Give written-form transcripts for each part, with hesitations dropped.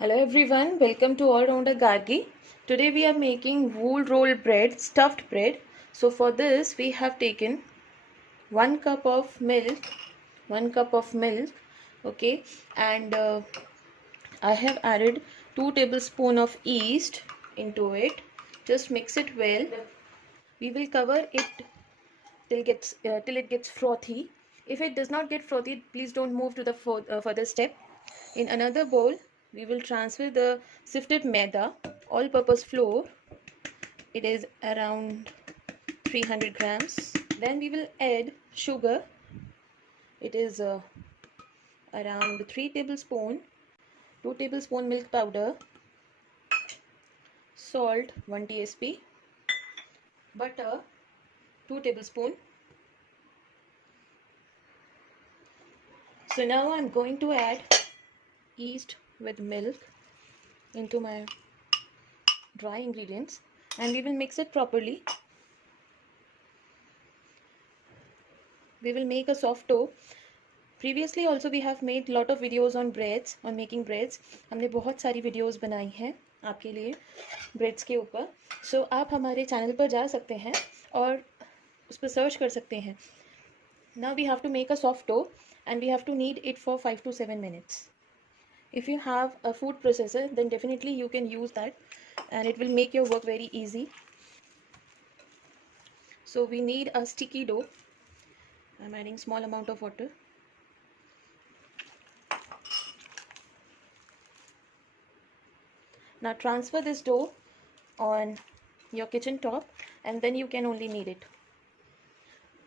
Hello everyone, welcome to All Rounder Gargi. Today we are making wool roll bread, stuffed bread. So for this we have taken 1 cup of milk, 1 cup of milk, okay, and I have added 2 tablespoons of yeast into it. Just mix it well. We will cover it till it gets frothy. If it does not get frothy, please don't move to the further step. In another bowl, we will transfer the sifted maida, all-purpose flour. It is around 300 grams. Then we will add sugar. It is around 3 tablespoons. 2 tablespoon milk powder, salt 1 tsp, butter 2 tablespoon. So now I'm going to add yeast with milk into my dry ingredients and we will mix it properly. We will make a soft dough. Previously also we have made lot of videos on breads, on making breads. हमने बहुत सारी videos बनाई हैं आपके लिए breads के ऊपर. So आप हमारे चैनल पर जा सकते हैं और उस पर सर्च कर सकते हैं. Now we have to make a soft dough and we have to knead it for 5 to 7 minutes. If you have a food processor, then definitely you can use that and it will make your work very easy. So we need a sticky dough. I'm adding small amount of water. Now transfer this dough on your kitchen top and then you can only knead it.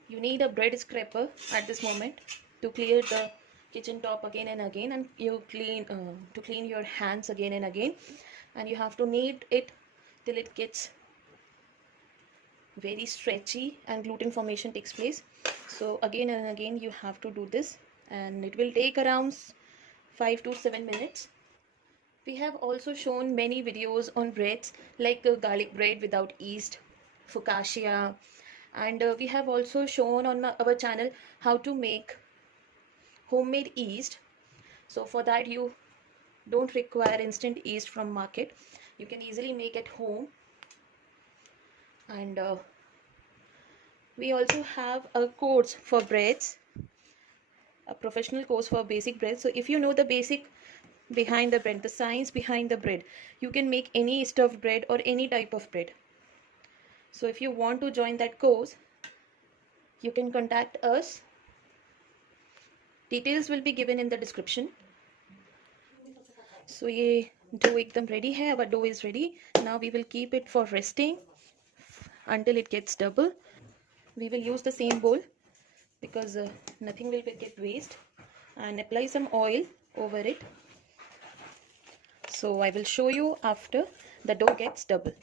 You need a bread scraper at this moment to clear the kitchen top again and again, and you to clean your hands again and again, and you have to knead it till it gets very stretchy and gluten formation takes place. So again and again you have to do this and it will take around 5 to 7 minutes. We have also shown many videos on breads like garlic bread without yeast, focaccia, and we have also shown on our channel how to make homemade yeast. So for that you don't require instant yeast from market. You can easily make at home. And we also have a course for breads, a professional course for basic bread. So if you know the basic behind the bread, the science behind the bread, you can make any stuffed bread or any type of bread. So if you want to join that course, you can contact us. Details will be given in the description. So ये dough एकदम ready है. Our dough is ready. Now we will keep it for resting until it gets double. We will use the same bowl because nothing will get waste, and apply some oil over it. So I will show you after the dough gets double.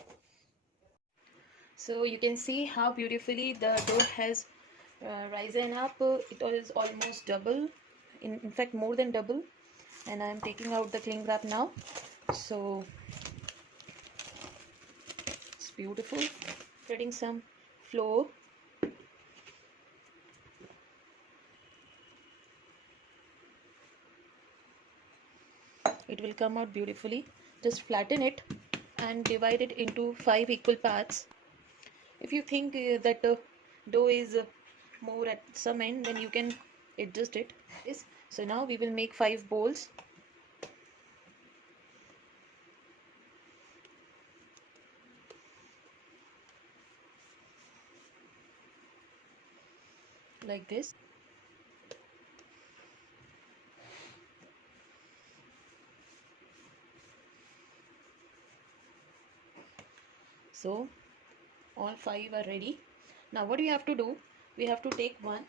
So you can see how beautifully the dough has risen up. It is almost double, in fact more than double, and I am taking out the cling wrap now. So it's beautiful. Spreading some flour. It will come out beautifully. Just flatten it and divide it into 5 equal parts. If you think that dough is more at some end, then you can adjust it. So now we will make 5 bowls. Like this. So all 5 are ready. Now what we have to do, we have to take one,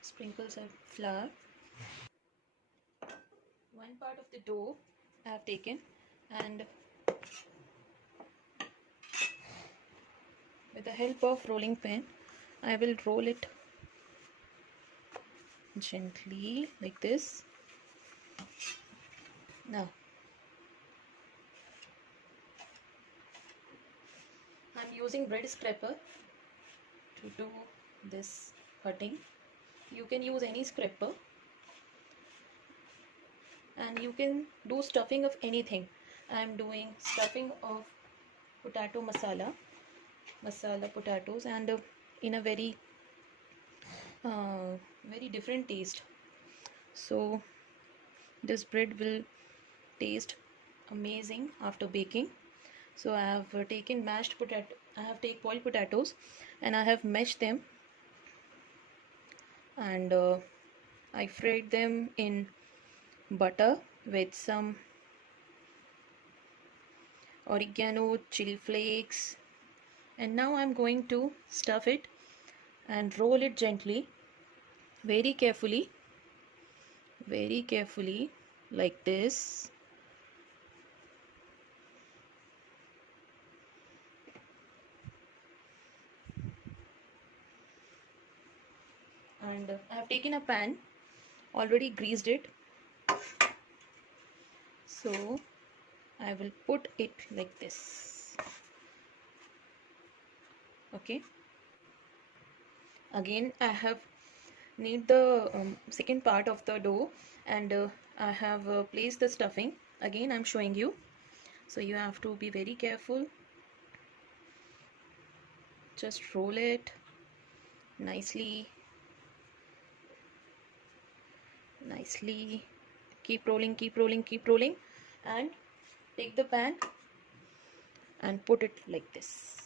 sprinkles of flour, one part of the dough I have taken, and with the help of rolling pin I will roll it gently like this. Now I'm using bread scraper to do this cutting. You can use any scraper, and you can do stuffing of anything. I am doing stuffing of potato masala potatoes, and in a very very different taste. So this bread will taste amazing after baking. So I have taken mashed potato, I have taken boiled potatoes and I have mashed them, and I fried them in butter with some oregano, chili flakes, and now I'm going to stuff it and roll it gently, very carefully, like this. And I have taken a pan, already greased it, so I will put it like this. Okay, again I have knead the second part of the dough, and I have placed the stuffing. Again I'm showing you, so you have to be very careful. Just roll it nicely, keep rolling, and take the pan and put it like this.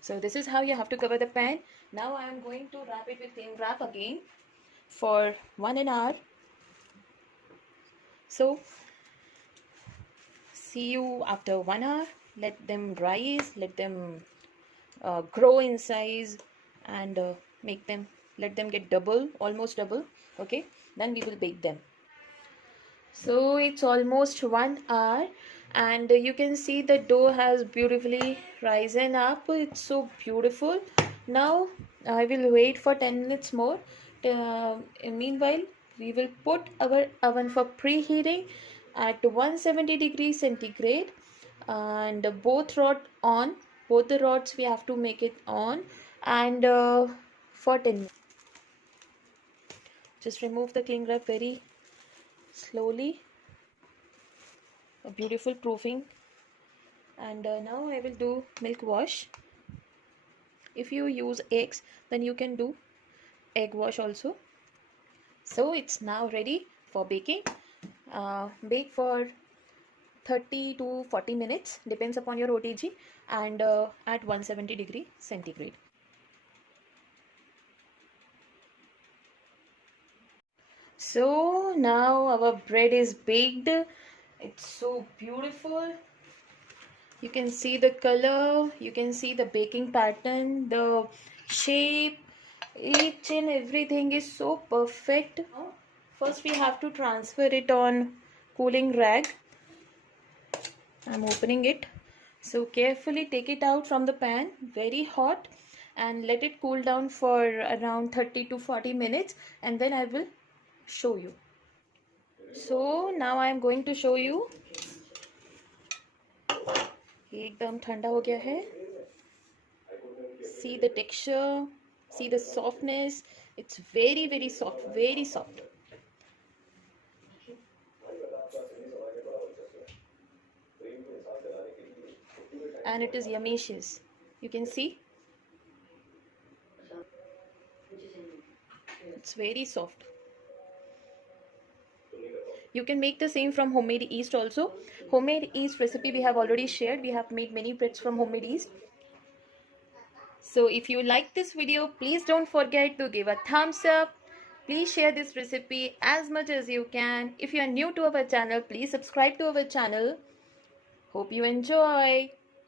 So this is how you have to cover the pan. Now I am going to wrap it with cling wrap again for 1 hour. So see you after 1 hour. Let them rise, let them grow in size, and let them get double, almost double. Okay, then we will bake them. So it's almost 1 hour, and you can see the dough has beautifully risen up. It's so beautiful. Now I will wait for 10 minutes more. Meanwhile, we will put our oven for preheating at 170 degrees centigrade, and both the rods we have to make it on, and for 10 minutes. Just remove the cling wrap very slowly. A beautiful proofing. And now I will do milk wash. If you use eggs, then you can do egg wash also. So it's now ready for baking. Bake for 30 to 40 minutes, depends upon your OTG, and at 170 degree centigrade. So now our bread is baked. It's so beautiful. You can see the color, you can see the baking pattern, the shape, each and everything is so perfect. First we have to transfer it on cooling rag. I'm opening it. So carefully take it out from the pan, very hot, and let it cool down for around 30 to 40 minutes, and then I will show you. So now I am going to show you. एकदम ठंडा हो गया है. See the texture, see the softness. It's very soft, very soft. And it is yumicious. You can see. It's very soft. You can make the same from homemade yeast also. Homemade yeast recipe we have already shared. We have made many breads from homemade yeast. So if you like this video, please don't forget to give a thumbs up. Please share this recipe as much as you can. If you are new to our channel, please subscribe to our channel. Hope you enjoy.